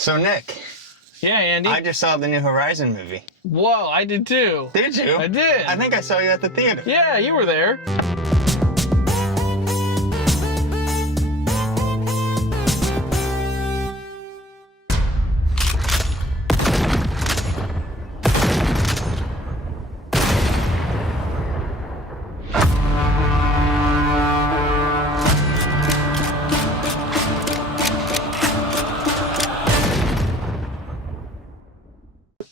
So, Nick, Yeah, Andy. I just saw the new Horizon movie. Whoa, I did too. Did you? I did. I think I saw you at the theater. Yeah, you were there.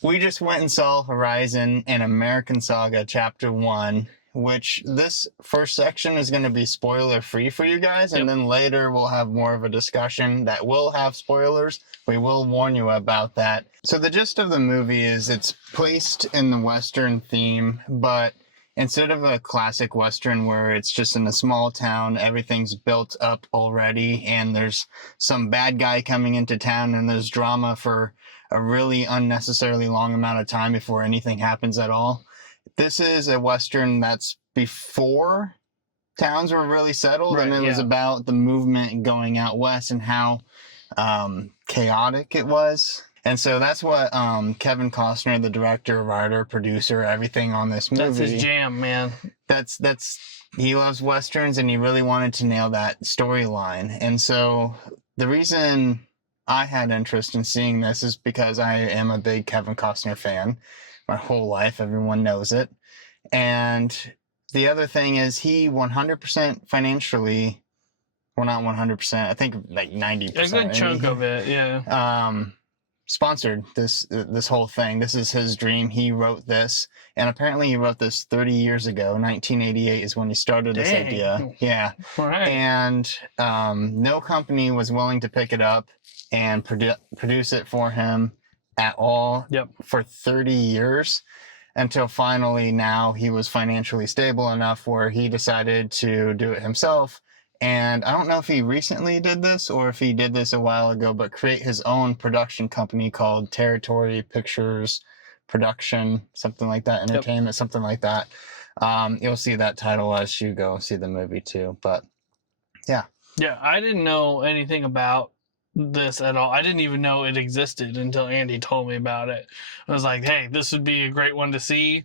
We just went and saw Horizon An American Saga Chapter 1, which this first section is going to be spoiler-free for you guys, and then later we'll have more of a discussion that will have spoilers. We will warn you about that. So the gist of the movie is it's placed in the Western theme, but instead of a classic Western where it's just in a small town, everything's built up already, and there's some bad guy coming into town, and there's drama for a really unnecessarily long amount of time before anything happens at all. This is a Western that's before towns were really settled, Right, and it was about the movement going out west and how chaotic it was. And so that's what Kevin Costner, the director, writer, producer, everything on this movie. That's his jam, man. That's he loves Westerns, and he really wanted to nail that storyline. And so the reason I had interest in seeing this is because I am a big Kevin Costner fan. My whole life, everyone knows it. And the other thing is he 100% financially, well, not 100%, I think like 90%. A good chunk of it, yeah. Sponsored this whole thing. This is his dream. He wrote this, and apparently he wrote this 30 years ago. 1988 is when he started this idea. Yeah. Right. And no company was willing to pick it up and produce it for him at all for 30 years until finally now he was financially stable enough where he decided to do it himself. And I don't know if he recently did this or if he did this a while ago, but create his own production company called Territory Pictures Production, something like that, Entertainment, something like that. You'll see that title as you go see the movie too, but yeah. Yeah, I didn't know anything about this at all. I didn't even know it existed until Andy told me about it. I was like, hey, this would be a great one to see.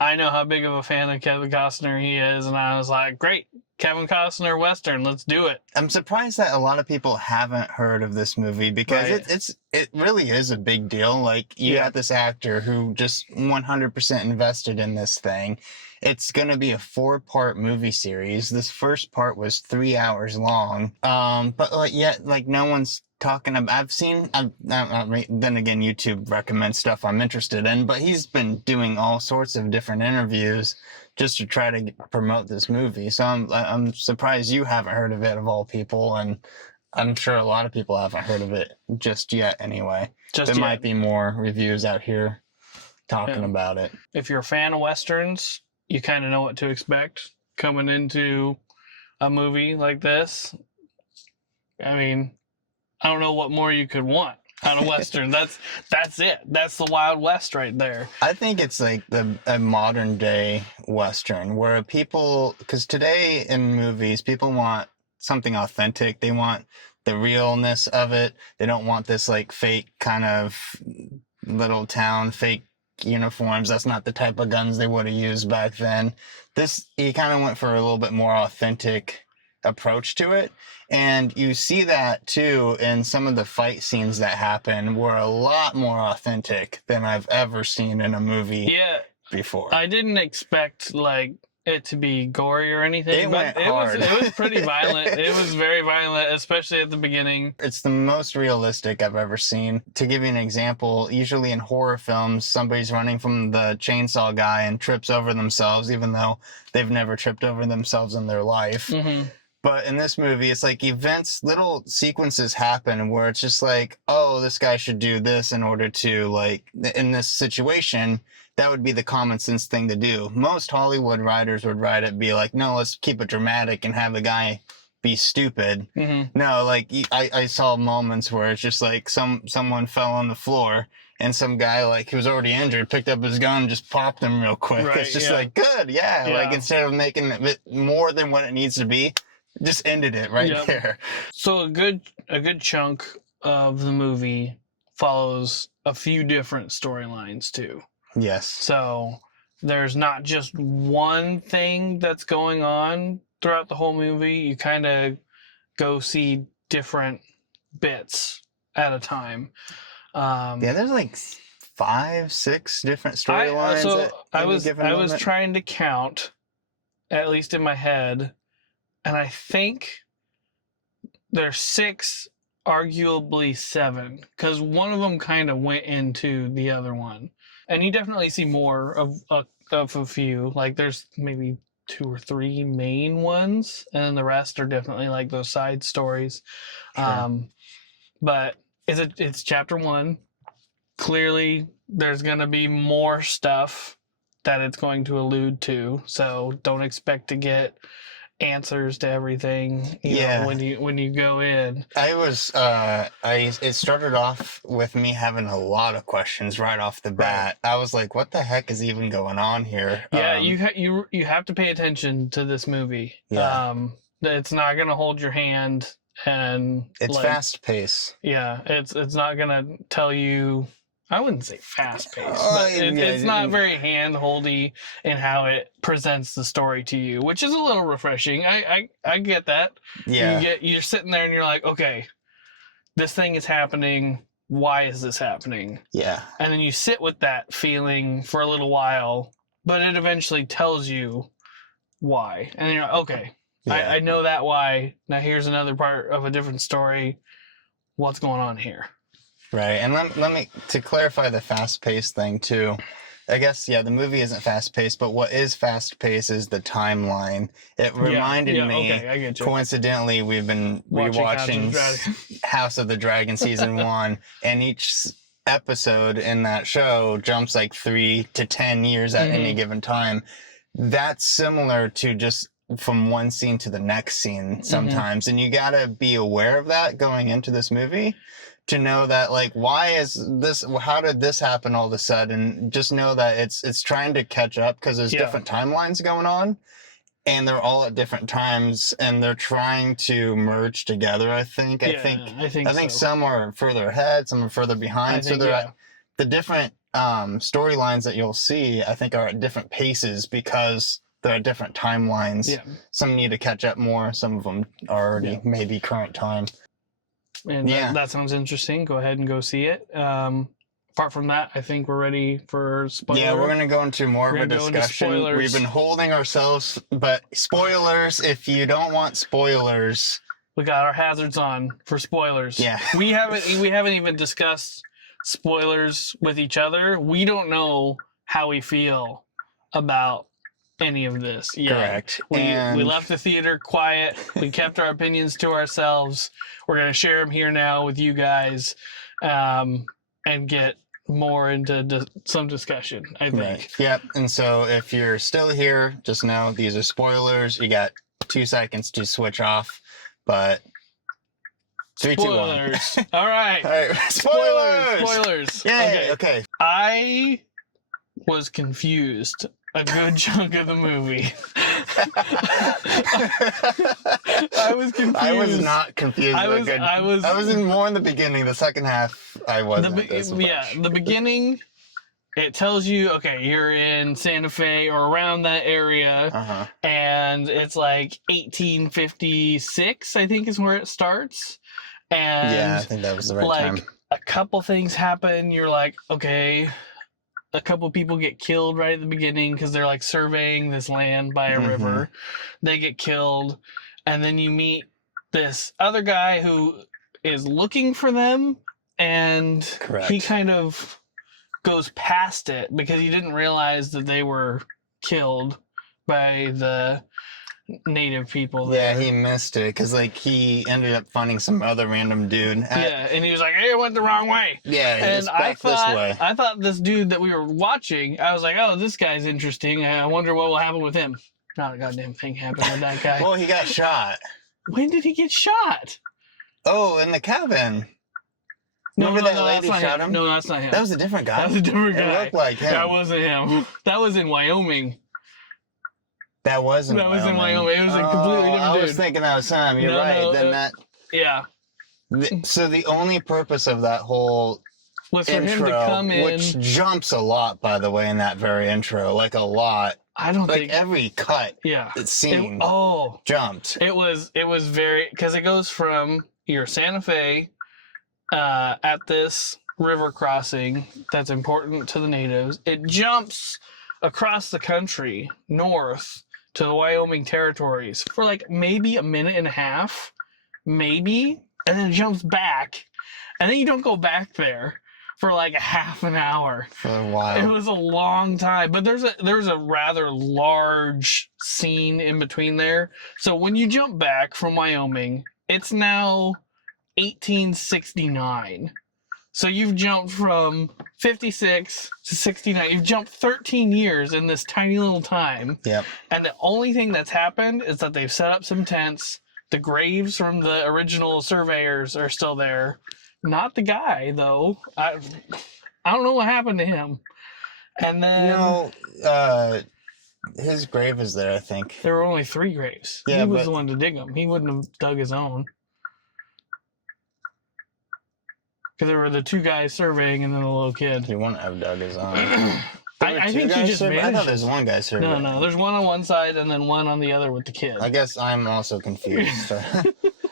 I know how big of a fan of Kevin Costner he is, and I was like, great, Kevin Costner Western, let's do it. I'm surprised that a lot of people haven't heard of this movie because it really is a big deal. Like, you got this actor who just 100% invested in this thing. It's going to be a 4-part movie series. This first part was 3 hours long. But yet no one's talking about, then again, YouTube recommends stuff I'm interested in, but he's been doing all sorts of different interviews just to try to promote this movie. So I'm surprised you haven't heard of it, of all people, and I'm sure a lot of people haven't heard of it just yet anyway. There might be more reviews out here talking about it. If you're a fan of Westerns, you kind of know what to expect coming into a movie like this. I mean, I don't know what more you could want out of Western. That's it. That's the Wild West right there. I think it's like a modern day Western where people, because today in movies, people want something authentic. They want the realness of it. They don't want this like fake kind of little town, fake uniforms. That's not the type of guns they would have used back then. He kind of went for a little bit more authentic approach to it, and you see that too in some of the fight scenes that happen were a lot more authentic than I've ever seen in a movie before. I didn't expect it to be gory or anything. It went hard. It was pretty violent. It was very violent, especially at the beginning. It's the most realistic I've ever seen. To give you an example, usually in horror films, somebody's running from the chainsaw guy and trips over themselves, even though they've never tripped over themselves in their life. Mm-hmm. But in this movie, it's like events, little sequences happen where it's just like, oh, this guy should do this in order to, in this situation, that would be the common sense thing to do. Most Hollywood writers would write it, be like, no, let's keep it dramatic and have the guy be stupid. Mm-hmm. No, I saw moments where it's just like someone fell on the floor and some guy, he was already injured, picked up his gun and just popped him real quick. Right, it's just good, instead of making it more than what it needs to be, just ended it there. So a good chunk of the movie follows a few different storylines too. Yes. So there's not just one thing that's going on throughout the whole movie. You kind of go see different bits at a time. Yeah, there's like 5, 6 different storylines. I was trying to count, at least in my head, and I think there's 6, arguably 7, because one of them kind of went into the other one. And you definitely see more of a few. Like there's maybe 2 or 3 main ones, and then the rest are definitely like those side stories. Sure. But it's chapter 1. Clearly, there's gonna be more stuff that it's going to allude to. So don't expect to get answers to everything. You know, when you go in. It started off with me having a lot of questions right off the bat. Right. I was like, what the heck is even going on here? Yeah, you have to pay attention to this movie. Yeah. It's not gonna hold your hand, and it's fast paced. Yeah, it's not gonna tell you. I wouldn't say fast paced, but it's not very hand-holdy in how it presents the story to you, which is a little refreshing. I get that. Yeah. You're sitting there and you're like, okay, this thing is happening. Why is this happening? Yeah. And then you sit with that feeling for a little while, but it eventually tells you why. And then you're like, okay, yeah. I know that why. Now here's another part of a different story. What's going on here? Right, and let me, to clarify the fast-paced thing, too, I guess, the movie isn't fast-paced, but what is fast-paced is the timeline. It reminded me, okay, I get you. Coincidentally, we've been rewatching House of the Dragon Season 1, and each episode in that show jumps like 3 to 10 years at any given time. That's similar to just from one scene to the next scene sometimes, and you gotta be aware of that going into this movie. To know that, like, how did this happen all of a sudden? Just know that it's trying to catch up because there's different timelines going on, and they're all at different times, and they're trying to merge together, I think. I think some are further ahead, some are further behind. So the different storylines that you'll see, I think, are at different paces because they're at different timelines. Yeah. Some need to catch up more, some of them are already maybe current time. And that sounds interesting. Go ahead and go see it. Apart from that, I think we're ready for spoilers. Yeah, we're going to go into more of a discussion. We've been holding ourselves, but spoilers, if you don't want spoilers. We got our hazards on for spoilers. Yeah. We haven't even discussed spoilers with each other. We don't know how we feel about any of this. Correct. We left the theater quiet. We kept our opinions to ourselves. We're going to share them here now with you guys, and get more into some discussion, I think. Right. Yep. And so if you're still here, just know these are spoilers. You got 2 seconds to switch off, but 3, 2, 1. Spoilers. All right. All right. Spoilers. Yay. Okay. I was confused a good chunk of the movie. I was confused. I was not confused. I was in more in the beginning. The second half, I wasn't. The beginning, it tells you, okay, you're in Santa Fe or around that area, and it's like 1856, I think, is where it starts. And I think that was the right time. A couple things happen. You're like, okay. A couple people get killed right at the beginning because they're like surveying this land by a river. They get killed, and then you meet this other guy who is looking for them, and he kind of goes past it because he didn't realize that they were killed by the native people there. Yeah, he missed it because he ended up finding some other random dude. And he was like, hey, I went the wrong way. Yeah, and I thought this dude that we were watching, I was like, oh, this guy's interesting. I wonder what will happen with him. Not a goddamn thing happened with that guy. Well, he got shot. When did he get shot? Oh, in the cabin. Remember that lady shot him? No, that's not him. That was a different guy. That was a different guy. It looked like him. That wasn't him. That was in Wyoming. That wasn't That was in Wyoming. It was a completely different dude. I was thinking that was him. You're right. Yeah. So the only purpose of that whole was for him to come in, which jumps a lot, by the way, in that very intro, like a lot. I don't like think every cut scene jumped. It was very, because it goes from your Santa Fe at this river crossing that's important to the natives. It jumps across the country north to the Wyoming territories for like maybe a minute and a half, maybe, and then it jumps back, and then you don't go back there for like a half an hour. For a while. It was a long time, but there's a rather large scene in between there. So when you jump back from Wyoming, it's now 1869. So you've jumped from 56 to 69. You've jumped 13 years in this tiny little time. Yep. And the only thing that's happened is that they've set up some tents. The graves from the original surveyors are still there. Not the guy, though. I don't know what happened to him. And then... his grave is there, I think. There were only 3 graves. Yeah, he was the one to dig them. He wouldn't have dug his own. Because there were the 2 guys surveying and then a little kid. He wouldn't have dug his own. I think he just managed. I thought there's one guy surveying. No. There's one on one side and then one on the other with the kid. I guess I'm also confused.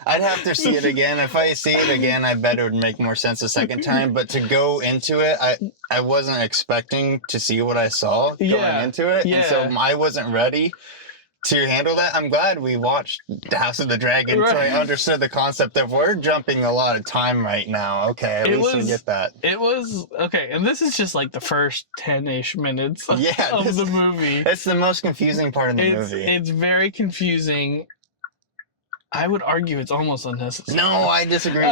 I'd have to see it again. If I see it again, I bet it would make more sense the second time. But to go into it, I wasn't expecting to see what I saw going into it. Yeah. And so I wasn't ready to handle that. I'm glad we watched House of the Dragon, so I understood the concept of we're jumping a lot of time right now. Okay, at least we get that. It was, okay, and this is just like the first 10-ish minutes of the movie. It's the most confusing part of the movie. It's very confusing. I would argue it's almost unnecessary. No, I disagree.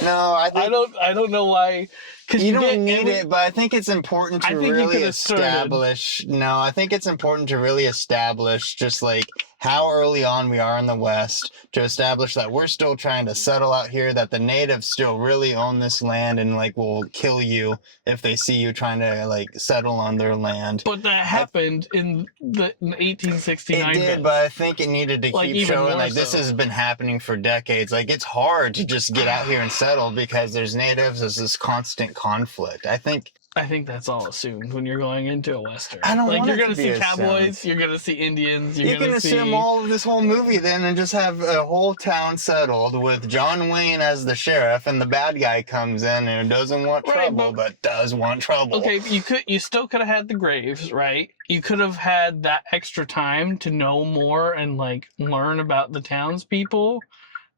No, I don't know why. You don't need it, but I think it's important to really establish. No, I think it's important to really establish just like how early on we are in the West, to establish that we're still trying to settle out here, that the natives still really own this land and like will kill you if they see you trying to like settle on their land. But that happened in 1869. It did, but I think it needed to keep showing like this has been happening for decades. Like it's hard to just get out here and settle because there's natives, there's this constant conflict. I think that's all assumed when you're going into a Western. I don't like want you're going to see cowboys, you're gonna see Indians, you can assume all of this whole movie then and just have a whole town settled with John Wayne as the sheriff and the bad guy comes in and doesn't want trouble but does want trouble. Okay, you still could have had the graves, right? You could have had that extra time to know more and like learn about the townspeople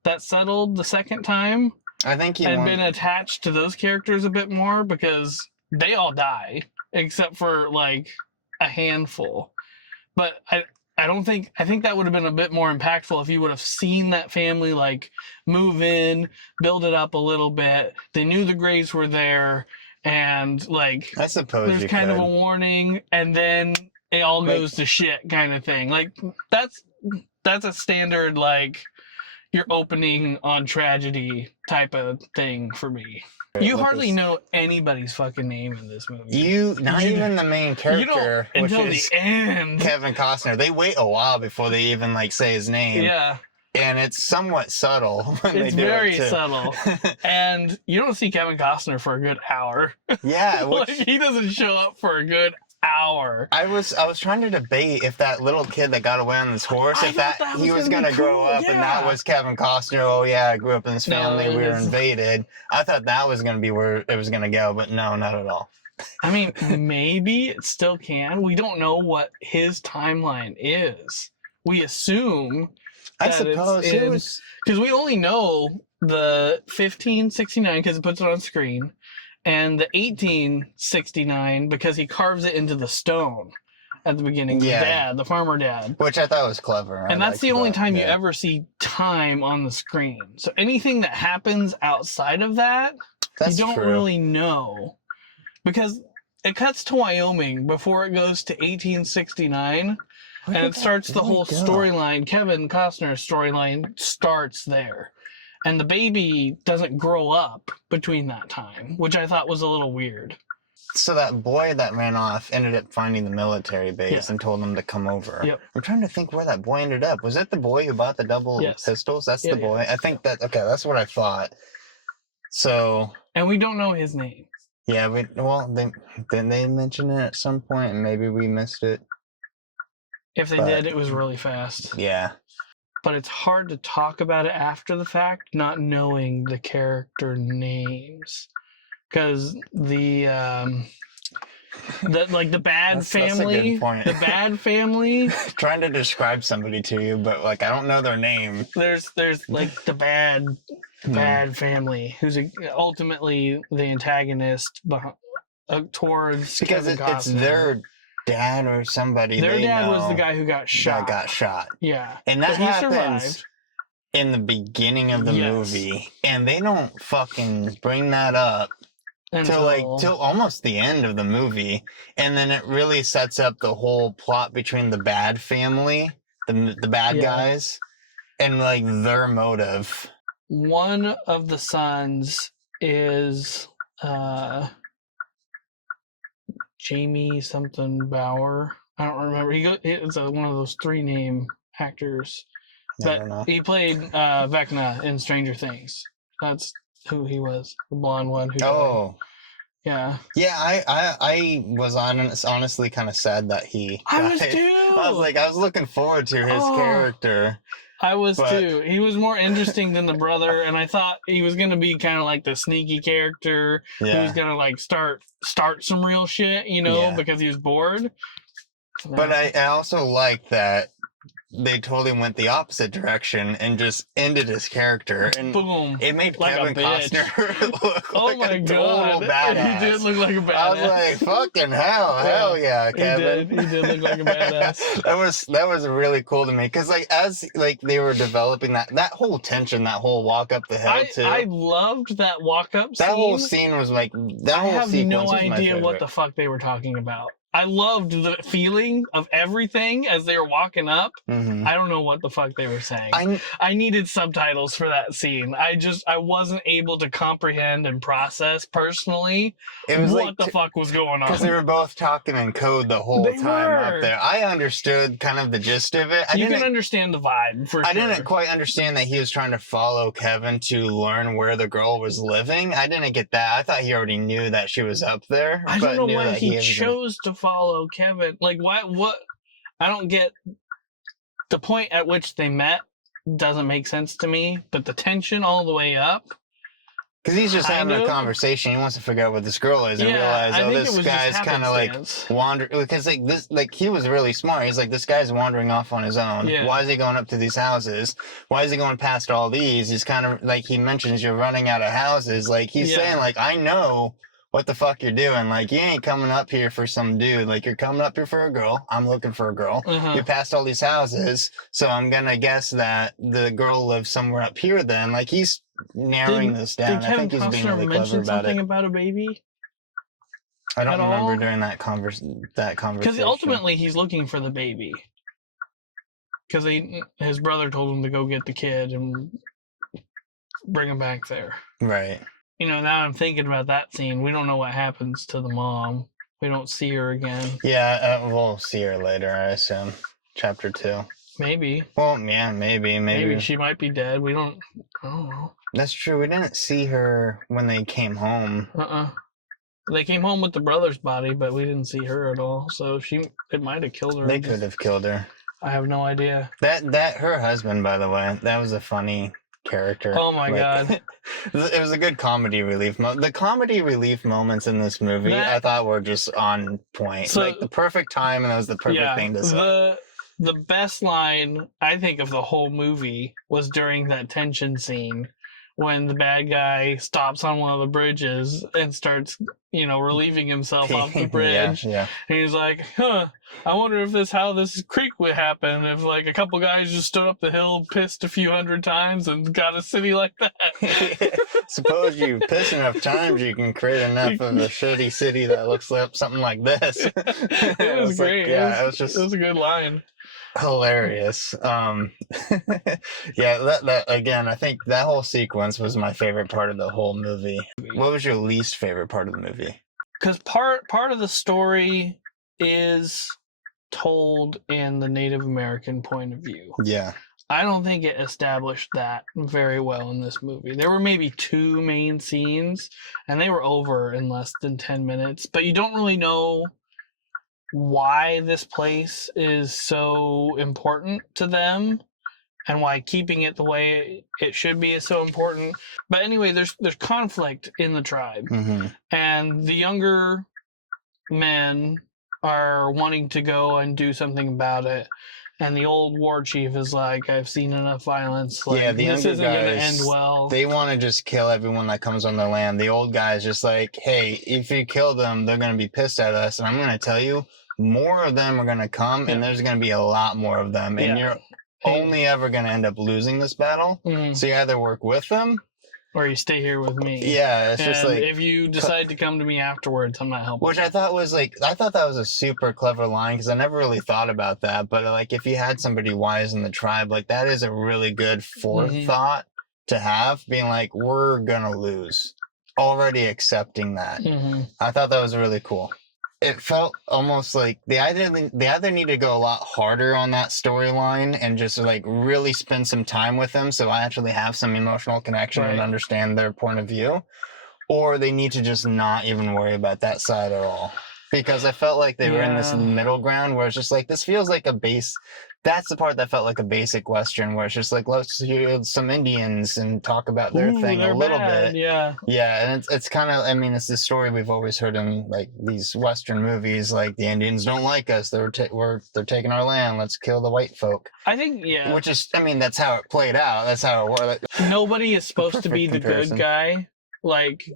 that settled the second time. I think been attached to those characters a bit more because they all die except for like a handful. But I think that would have been a bit more impactful if you would have seen that family like move in, build it up a little bit. They knew the graves were there and like I suppose there's kind of a warning and then it all goes to shit kind of thing. Like that's a standard like your opening on tragedy type of thing for me. You hardly know anybody's fucking name in this movie. Not even the main character, which is the end. Kevin Costner. They wait a while before they even like say his name. Yeah. And it's somewhat subtle when it's they do very it too. Subtle. And you don't see Kevin Costner for a good hour. Yeah. Like, he doesn't show up for a good hour. I was trying to debate if that little kid that got away on this horse, he was gonna grow up and that was Kevin Costner. Oh yeah, I grew up in this family, we were invaded. I thought that was gonna be where it was gonna go, but no, not at all. I mean, maybe it still can. We don't know what his timeline is. We assume I suppose it was because we only know the 1569 because it puts it on screen. And the 1869 because he carves it into the stone at the beginning. The farmer dad. Which I thought was clever. And that's the only time you ever see time on the screen. So anything that happens outside of that, you don't really know. Because it cuts to Wyoming before it goes to 1869. And it starts the whole storyline. Kevin Costner's storyline starts there. And the baby doesn't grow up between that time, which I thought was a little weird. So that boy that ran off ended up finding the military base and told them to come over. Yep. I'm trying to think where that boy ended up. Was it the boy who bought the double pistols? That's the boy. I think that's what I thought. So. And we don't know his name. Yeah, didn't they mention it at some point and maybe we missed it? If they did, it was really fast. Yeah. But it's hard to talk about it after the fact, not knowing the character names. Because the bad family, the bad family. Trying to describe somebody to you, but like I don't know their name. There's like the bad family, who's ultimately the antagonist towards because it's their dad or somebody. Their dad know was the guy who got shot. Yeah, and that happens in the beginning of the movie, and they don't fucking bring that up till almost the end of the movie, and then it really sets up the whole plot between the bad family, the bad guys, and like their motive. One of the sons is Jamie something Bauer. I don't remember. It's one of those 3-name actors. But he played Vecna in Stranger Things. That's who he was, the blonde one. Yeah. Yeah, I was honestly kind of sad that he died. I was too. I was looking forward to his character. I was too. He was more interesting than the brother, and I thought he was gonna be kind of like the sneaky character who was gonna like start some real shit, because he was bored. But I also like that they totally went the opposite direction and just ended his character, and boom, it made Kevin Costner look like a total badass. He did look like a badass. I was like, fucking hell yeah, Kevin. He did look like a badass. that was really cool to me, because as they were developing that whole tension, that whole walk up the hill too. I loved that walk up scene. That whole scene was like I have no idea what the fuck they were talking about. I loved the feeling of everything as they were walking up. Mm-hmm. I don't know what the fuck they were saying. I needed subtitles for that scene. I wasn't able to comprehend and process personally what the fuck was going on. Because they were both talking in code the whole time up there. I understood kind of the gist of it. You can understand the vibe, for sure. I didn't quite understand that he was trying to follow Kevin to learn where the girl was living. I didn't get that. I thought he already knew that she was up there. I don't know why he chose to follow Kevin. Like, what? I don't get the point at which they met. Doesn't make sense to me, but the tension all the way up, because he's just having a conversation. He wants to figure out what this girl is and realize, this guy's kind of like wandering, because he was really smart. He's like, this guy's wandering off on his own. Why is he going up to these houses? Why is he going past all these? He's kind of like, he mentions you're running out of houses. Like, he's saying, like, I know what the fuck you're doing. Like, you ain't coming up here for some dude. Like, you're coming up here for a girl. I'm looking for a girl. You passed all these houses, so I'm gonna guess that the girl lives somewhere up here then. Like, he's narrowing this down. I think he's being really clever about something it. About a baby? I don't remember during that conversation. Because ultimately he's looking for the baby. Because his brother told him to go get the kid and bring him back there. Right. Now I'm thinking about that scene. We don't know what happens to the mom. We don't see her again. Yeah, we'll see her later, I assume. Chapter 2. Maybe. Well, yeah, maybe. Maybe she might be dead. I don't know. That's true. We didn't see her when they came home. They came home with the brother's body, but we didn't see her at all. So it might have killed her. They could have killed her. I have no idea. That her husband, by the way, that was a funny character. Oh my god. It was a good comedy relief. The comedy relief moments in this movie, I thought were just on point. So, like the perfect time, and it was the perfect thing to say. The best line, I think, of the whole movie was during that tension scene when the bad guy stops on one of the bridges and starts, relieving himself off the bridge. Yeah. And he's like, I wonder if how this creek would happen if like a couple guys just stood up the hill, pissed a few hundred times and got a city like that. Suppose you piss enough times, you can create enough of a shitty city that looks like something like this. It was great. It was a good line. Hilarious. That again, I think that whole sequence was my favorite part of the whole movie. What was your least favorite part of the movie? Because part of the story is told in the Native American point of view. Yeah. I don't think it established that very well in this movie. There were maybe 2 main scenes, and they were over in less than 10 minutes. But you don't really know why this place is so important to them and why keeping it the way it should be is so important. But anyway, there's conflict in the tribe, and the younger men are wanting to go and do something about it. And the old war chief is like, I've seen enough violence. Like, yeah, the this younger isn't going to guys, end well. they want to just kill everyone that comes on their land. The old guy's just like, hey, if you kill them, they're going to be pissed at us. And I'm going to tell you, more of them are going to come, and there's going to be a lot more of them. And you're only ever going to end up losing this battle. So you either work with them, or you stay here with me. Yeah, it's just like, if you decide to come to me afterwards, I'm not helping. Which I thought that was a super clever line, because I never really thought about that. But like, if you had somebody wise in the tribe, like, that is a really good forethought to have, being like, we're gonna lose, already accepting that. I thought that was really cool. It felt almost like they either need to go a lot harder on that storyline and just like really spend some time with them, so I actually have some emotional connection and understand their point of view, or they need to just not even worry about that side at all. Because I felt like they were in this middle ground where it's just like, this feels like a base. That's the part that felt like a basic Western, where it's just like, let's hear some Indians and talk about their thing a little bit. Yeah. Yeah, and it's kind of, I mean, it's the story we've always heard in like these Western movies, like, the Indians don't like us. They're taking our land. Let's kill the white folk. I think, Which is, I mean, that's how it played out. That's how it worked. Nobody is supposed to be the good guy. Like,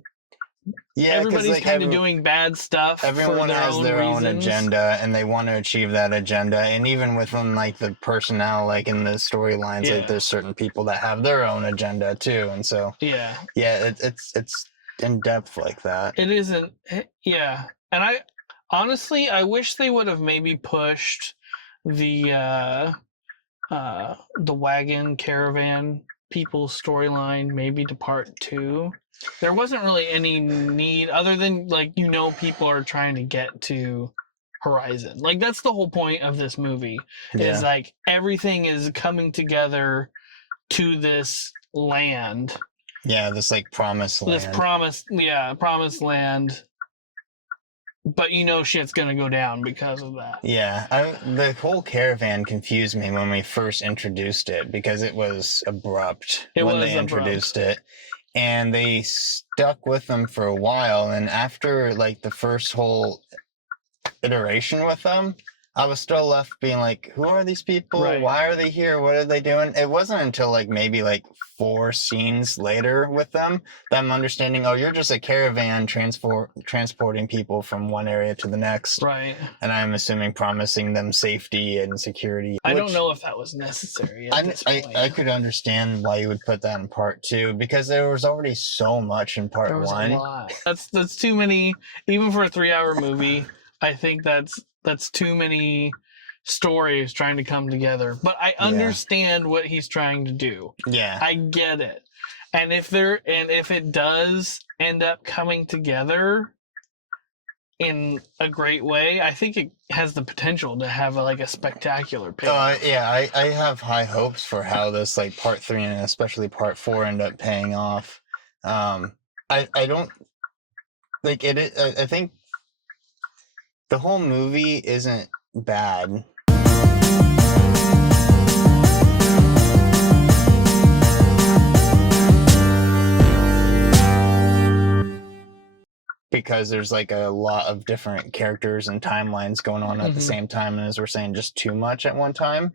everybody's like, kind of doing bad stuff. Everyone has their own agenda, and they want to achieve that agenda. And even within like the personnel, like in the storylines, like, there's certain people that have their own agenda too. And so it's in depth like that. It isn't. Yeah, and I honestly, I wish they would have maybe pushed the wagon caravan people storyline maybe to part 2. There wasn't really any need, other than like, people are trying to get to Horizon. Like, that's the whole point of this movie. Is like, everything is coming together to this land. Yeah, this like promised land. Promised land. But shit's gonna go down because of that. Yeah, the whole caravan confused me when we first introduced it, because it was abrupt when they introduced it. And they stuck with them for a while, and after like the first whole iteration with them, I was still left being like, who are these people? Why are they here? What are they doing? It wasn't until like maybe like 4 scenes later with them that I'm understanding, oh, you're just a caravan transporting people from one area to the next. Right. And I'm assuming promising them safety and security. I don't know if that was necessary at this point. I could understand why you would put that in part 2, because there was already so much in part 1. There was a lot. That's too many, even for a 3-hour movie. I think that's too many stories trying to come together. But I understand what he's trying to do. Yeah. I get it. And if it does end up coming together in a great way, I think it has the potential to have a spectacular payoff. I have high hopes for how this like part 3 and especially part 4 end up paying off. I don't like it. I think the whole movie isn't bad. Because there's like a lot of different characters and timelines going on at the same time, and as we're saying, just too much at one time.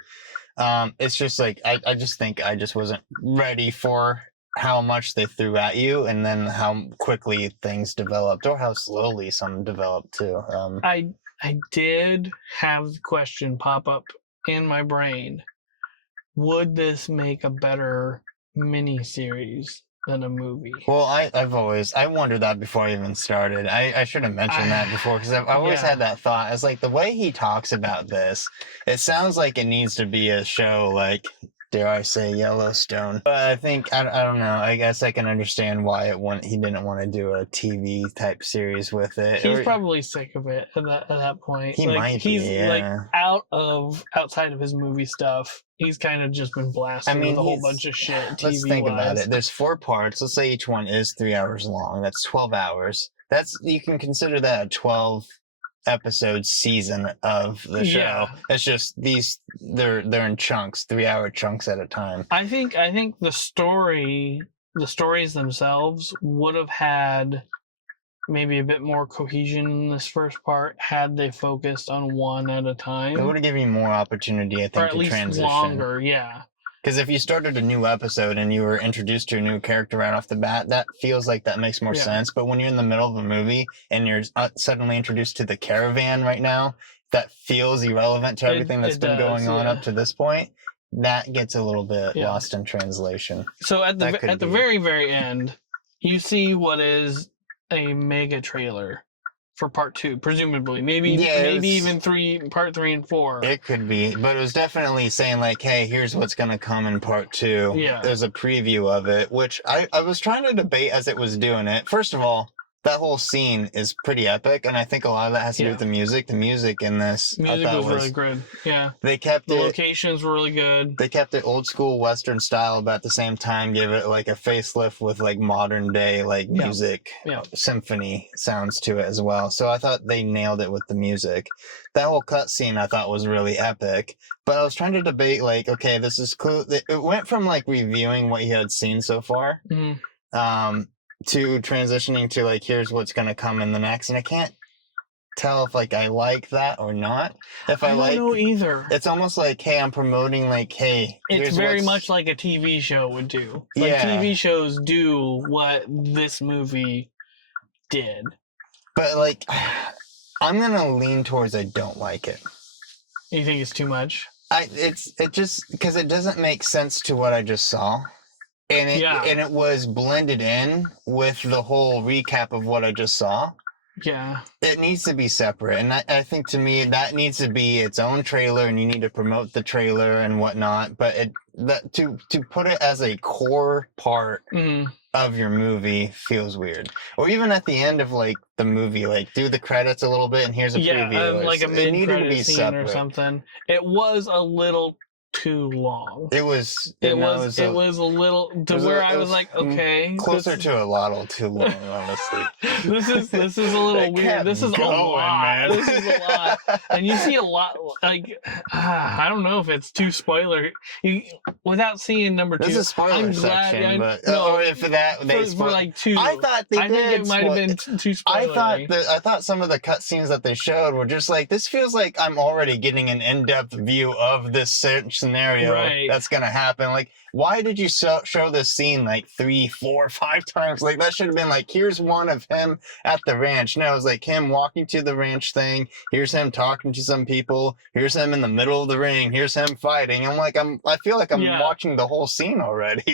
It's just like, I just think I just wasn't ready for how much they threw at you, and then how quickly things developed, or how slowly some developed too. I did have the question pop up in my brain: would this make a better miniseries than a movie? Well, I wondered that before I even started. I should have mentioned that before, because I've always had that thought. I was like, the way he talks about this, it sounds like it needs to be a show like dare I say, Yellowstone. But I think, I don't know, I guess I can understand why he didn't want to do a TV type series with it. He's probably sick of it at that point. He might be, he's like outside of his movie stuff. He's kind of just been blasted with a whole bunch of shit. Let's think about it. There's 4 parts. Let's say each one is 3 hours long. That's 12 hours. You can consider that a 12 episode season of the show. Yeah. It's just they're in chunks, 3-hour chunks at a time. I think the stories themselves would have had maybe a bit more cohesion in this first part had they focused on one at a time. It would have given you more opportunity, I think, or at least transition. Longer, yeah. Because if you started a new episode and you were introduced to a new character right off the bat, that feels like that makes more sense. But when you're in the middle of a movie and you're suddenly introduced to the caravan right now, that feels irrelevant to everything that's been going on up to this point. That gets a little bit lost in translation. So at the very, very end, you see what is a mega trailer for part 2, presumably. Maybe even part 3 and 4. It could be, but it was definitely saying like, hey, here's what's going to come in part 2. Yeah. There's a preview of it, which I was trying to debate as it was doing it. First of all, that whole scene is pretty epic, and I think a lot of that has to do with the music. The music in this, music was really good. Yeah, they kept the locations were really good. They kept it old school Western style, but at the same time gave it like a facelift with like modern day like music, symphony sounds to it as well. So I thought they nailed it with the music. That whole cutscene I thought was really epic. But I was trying to debate like, okay, this is cool. It went from like reviewing what you had seen so far. Mm-hmm. To transitioning to like, here's what's going to come in the next. And I can't tell if like I like that or not. If I don't know either. It's almost like, hey, I'm promoting like, hey, it's very much like a TV show would do. Like TV shows do what this movie did. But like, I'm going to lean towards I don't like it. You think it's too much? It just because it doesn't make sense to what I just saw. And it was blended in with the whole recap of what I just saw. Yeah. It needs to be separate. And I think to me that needs to be its own trailer and you need to promote the trailer and whatnot. But to put it as a core part of your movie feels weird. Or even at the end of like the movie, like do the credits a little bit and here's a preview. Like a mid-credit scene separate. Or something. It was a little too long. It was a little to where I was like, okay, closer to a lot too long, honestly. this is a little weird. This is a lot, man. This is a lot, and you see a lot. Like, I don't know if it's too spoiler. Without seeing number 2, this is a spoiler section, but for that for like 2. I thought I think it might have been too spoilery. I thought some of the cutscenes that they showed were just like, this feels like I'm already getting an in-depth view of this scenario that's gonna happen. Like, why did you show this scene like 3, 4, 5 times? Like, that should have been like, here's one of him at the ranch. No, it was like him walking to the ranch thing. Here's him talking to some people. Here's him in the middle of the ring. Here's him fighting. I feel like I'm watching the whole scene already.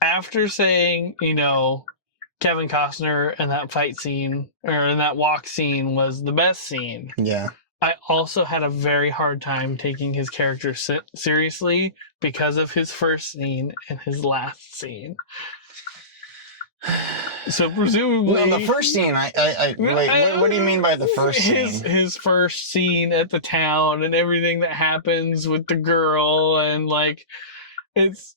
After saying, Kevin Costner and that fight scene or in that walk scene was the best scene. Yeah. I also had a very hard time taking his character seriously because of his first scene and his last scene. So presumably, the first scene. What do you mean by the first scene? His first scene at the town and everything that happens with the girl and like, it's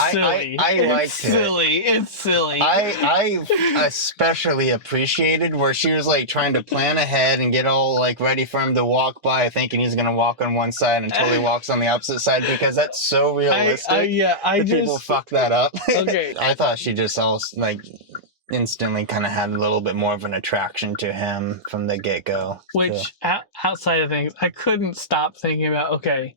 silly. I liked it's silly. It's silly. I especially appreciated where she was like trying to plan ahead and get all like ready for him to walk by, thinking he's gonna walk on one side until he walks on the opposite side, because that's so realistic. People fuck that up. Okay. I thought she just instantly kind of had a little bit more of an attraction to him from the get-go. Which outside of things, I couldn't stop thinking about. Okay,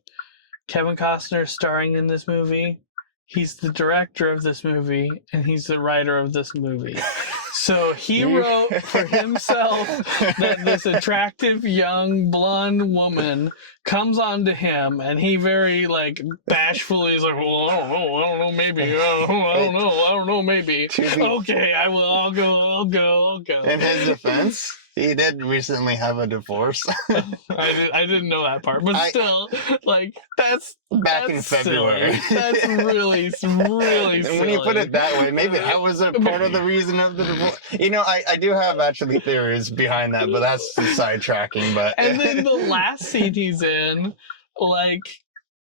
Kevin Costner starring in this movie. He's the director of this movie, and he's the writer of this movie. So he wrote for himself that this attractive, young, blonde woman comes on to him, and he very, bashfully is like, well, I don't know, maybe. I don't know, maybe. Okay, I'll go. In his defense, He did recently have a divorce. I didn't know that part, but still, like that's back in February. Silly. That's really silly. When you put it that way, maybe that was a part of the reason of the divorce. You know, I do have actually theories behind that, but that's sidetracking. But and then the last scene he's in, like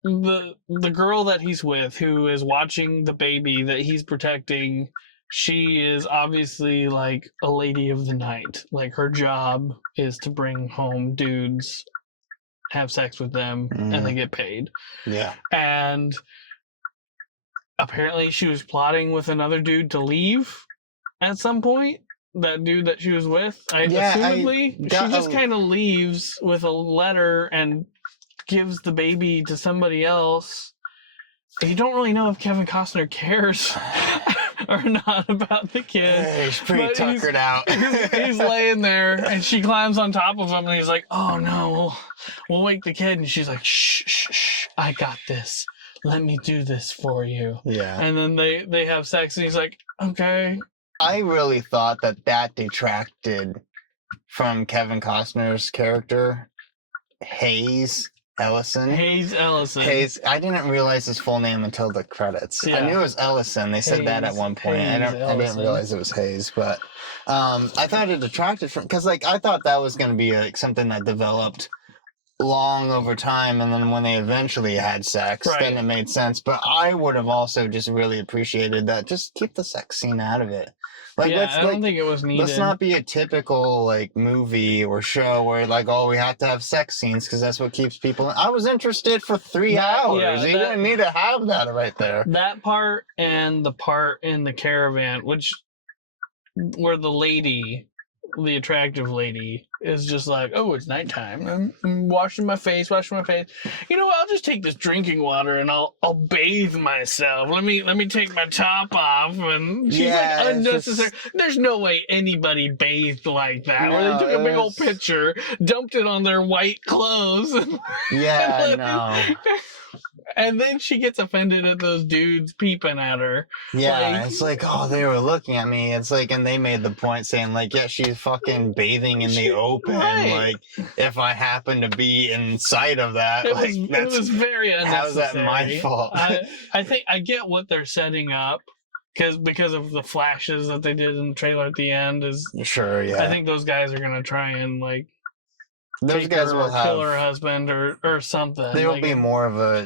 the girl that he's with, who is watching the baby that he's protecting. She is obviously like a lady of the night. Like her job is to bring home dudes, have sex with them, and they get paid. Yeah. And apparently she was plotting with another dude to leave at some point. That dude that she was with, assumedly, she just kind of leaves with a letter and gives the baby to somebody else. You don't really know if Kevin Costner cares or not about the kid. Yeah, he's pretty tuckered out. He's laying there, and she climbs on top of him, and he's like, "Oh no, we'll wake the kid." And she's like, "Shh, shh, shh! I got this. Let me do this for you." Yeah. And then they have sex, and he's like, "Okay." I really thought that detracted from Kevin Costner's character, Hayes Ellison. I didn't realize his full name until the credits. Yeah. I knew it was Ellison. They said that at one point. I didn't realize it was Hayes, but I thought it detracted from, because like I thought that was going to be like something that developed long over time, and then when they eventually had sex, then it made sense. But I would have also just really appreciated that. Just keep the sex scene out of it. Like, I don't think it was needed. Let's not be a typical like movie or show where like, oh, we have to have sex scenes because that's what keeps people. I was interested for 3 hours. Yeah, you didn't need to have that right there. That part and the part in the caravan, where the lady, the attractive lady, is just like, oh, it's nighttime. I'm washing my face. You know what? I'll just take this drinking water and I'll bathe myself. Let me take my top off. And she's like unnecessary. There's no way anybody bathed like that. Where they took a big old picture, dumped it on their white clothes. Yeah, no. And then she gets offended at those dudes peeping at her. Yeah, it's like, oh, they were looking at me. It's like, and they made the point saying, like, yeah, she's fucking bathing in the open. Right. Like, if I happen to be in sight of that, it was very unnecessary. How's that my fault? I think I get what they're setting up. Because of the flashes that they did in the trailer at the end. Sure, yeah. I think those guys are going to try and, like, those guys will kill her husband or something. There will be more of a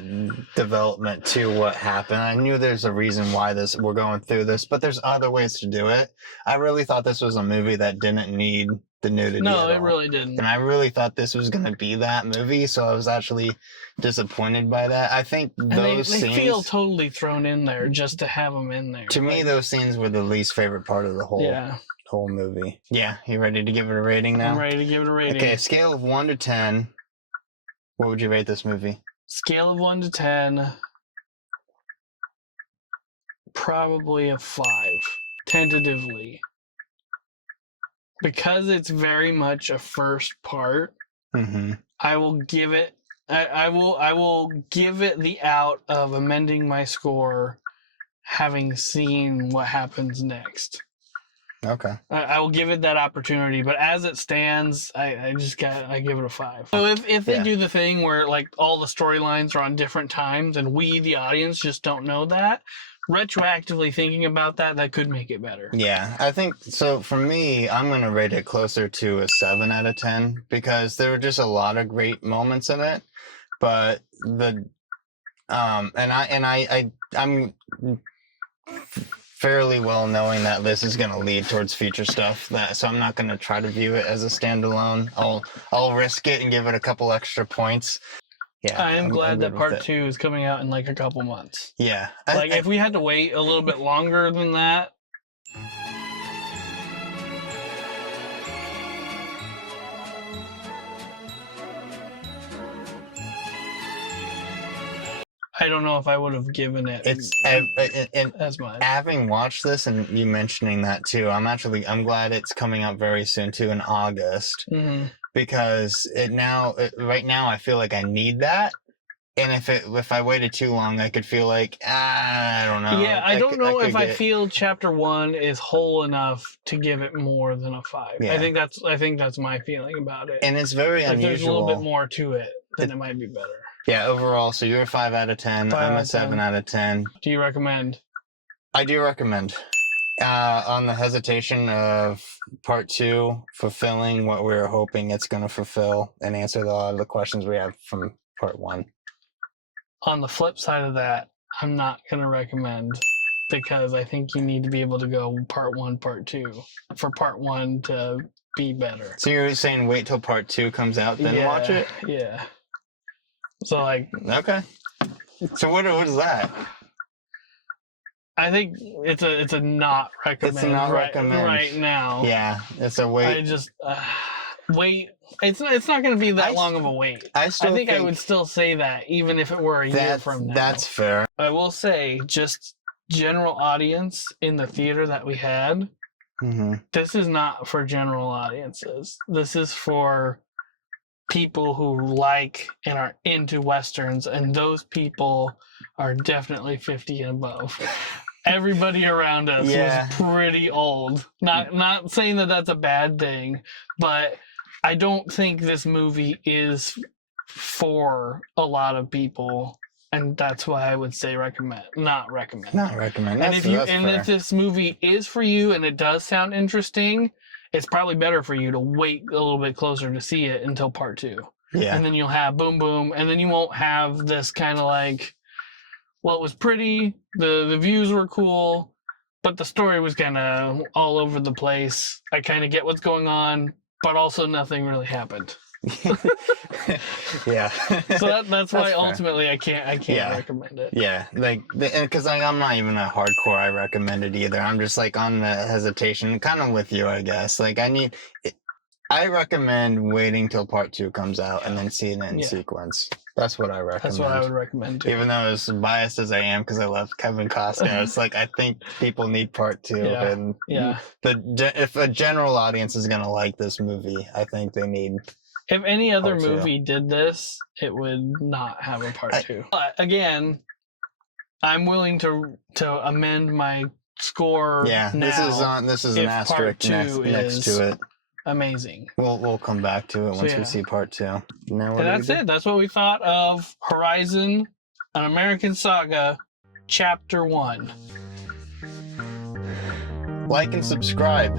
development to what happened. I knew there's a reason why we're going through this, but there's other ways to do it. I really thought this was a movie that didn't need the nudity. No, it really didn't. And I really thought this was going to be that movie, so I was actually disappointed by that. I think those scenes... They feel totally thrown in there just to have them in there. To me, those scenes were the least favorite part of the whole movie. Yeah, you ready to give it a rating now? I'm ready to give it a rating. Okay, scale of 1 to 10. What would you rate this movie? Scale of 1 to 10. Probably a 5. Tentatively. Because it's very much a first part, I will give it I will give it the out of amending my score having seen what happens next. Okay. I will give it that opportunity, but as it stands, I give it a 5. So if they do the thing where like all the storylines are on different times and we, the audience, just don't know that, retroactively thinking about that could make it better. Yeah, I think so. For me, I'm going to rate it closer to a 7 out of 10 because there were just a lot of great moments in it, but I'm fairly well knowing that this is going to lead towards future stuff, so I'm not going to try to view it as a standalone. I'll risk it and give it a couple extra points. Yeah, I am glad that part 2 is coming out in like a couple months. Yeah. If we had to wait a little bit longer than that. I don't know if I would have given it as much. Having watched this and you mentioning that too, I'm glad it's coming out very soon too in August. Because right now I feel like I need that And if I waited too long, I could feel like, I don't know. Yeah, I don't know if I get... feel chapter 1 is whole enough to give it more than a 5. Yeah. I think that's my feeling about it. And it's very unusual. There's a little bit more to it, then it might be better. Yeah, overall, so you're a 5 out of 10. I'm a 7 out of 10. Do you recommend? I do recommend. On the hesitation of part 2 fulfilling what we were hoping it's going to fulfill and answer a lot of the questions we have from part 1. On the flip side of that, I'm not going to recommend, because I think you need to be able to go part 1, part 2 for part 1 to be better. So you're saying wait till part 2 comes out, then watch it? Yeah. So like, okay. So what is that? I think it's a not recommend. It's a not recommend right now. Yeah, it's a wait. I just wait. It's not going to be that long of a wait. I think I would still say that even if it were a year from now. That's fair. I will say, just general audience in the theater that we had. Mm-hmm. This is not for general audiences. This is for people who like and are into westerns, and those people are definitely 50 and above. Everybody around us was pretty old. Not saying that that's a bad thing, but I don't think this movie is for a lot of people, and that's why I would say recommend, not recommend. Not recommend. And if this movie is for you and it does sound interesting, it's probably better for you to wait a little bit closer to see it until part 2. Yeah. And then you'll have boom boom, and then you won't have this kind of like, well, it was pretty, the views were cool, but the story was kind of all over the place. I kind of get what's going on, but also nothing really happened. Yeah. So that's why ultimately I can't recommend it. Yeah, like because I'm not even a hardcore I recommend it either. I'm just like on the hesitation, kind of with you, I guess. Like I recommend waiting till part 2 comes out and then seeing it in sequence. That's what I recommend. That's what I would recommend too. Even though as biased as I am because I love Kevin Costner, it's like I think people need part 2. Yeah. And if a general audience is gonna like this movie, I think they need. If any other movie did this, it would not have a part 2. But again, I'm willing to amend my score. Yeah, now this is an asterisk next to it. Amazing. We'll come back to it once we see part 2. Now that's it. That's what we thought of Horizon, An American Saga, Chapter 1. Like and subscribe.